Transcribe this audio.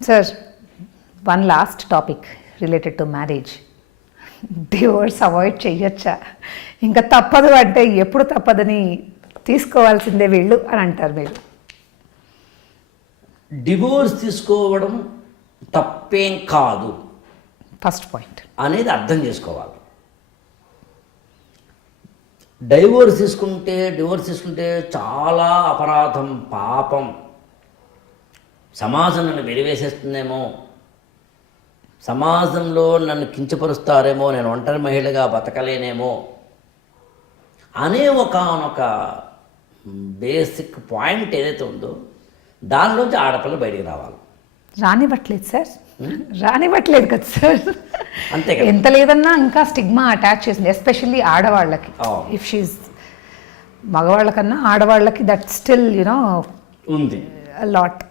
Sir, one last topic related to marriage. Divorce avoid చేయొచ్చా? ఇంకా తప్పదు అంటే ఎప్పుడు తప్పదని తీసుకోవాల్సిందే వీళ్ళు అని అంటారు మీరు. డివోర్స్ తీసుకోవడం తప్పేం కాదు ఫస్ట్ పాయింట్ అనేది అర్థం చేసుకోవాలి. డివోర్స్ తీసుకుంటే చాలా అపరాధం, పాపం, సమాజం నన్ను వెలివేసేస్తుందేమో, సమాజంలో నన్ను కించపరుస్తారేమో, నేను ఒంటరి మహిళగా బతకలేనేమో అనే ఒకనొక బేసిక్ పాయింట్ ఏదైతే ఉందో దానిలోంచి ఆడపిల్ల బయటికి రావాలి. రానివ్వట్లేదు సార్, రానివ్వట్లేదు కదా సార్. అంతే కదా. ఎంత లేదన్నా ఇంకా స్టిగ్మా అటాచ్ చేసింది, ఎస్పెషల్లీ ఆడవాళ్ళకి. ఇఫ్ షీజ్ మగవాళ్ళకన్నా ఆడవాళ్ళకి దట్ స్టిల్ యునో ఉంది లాట్.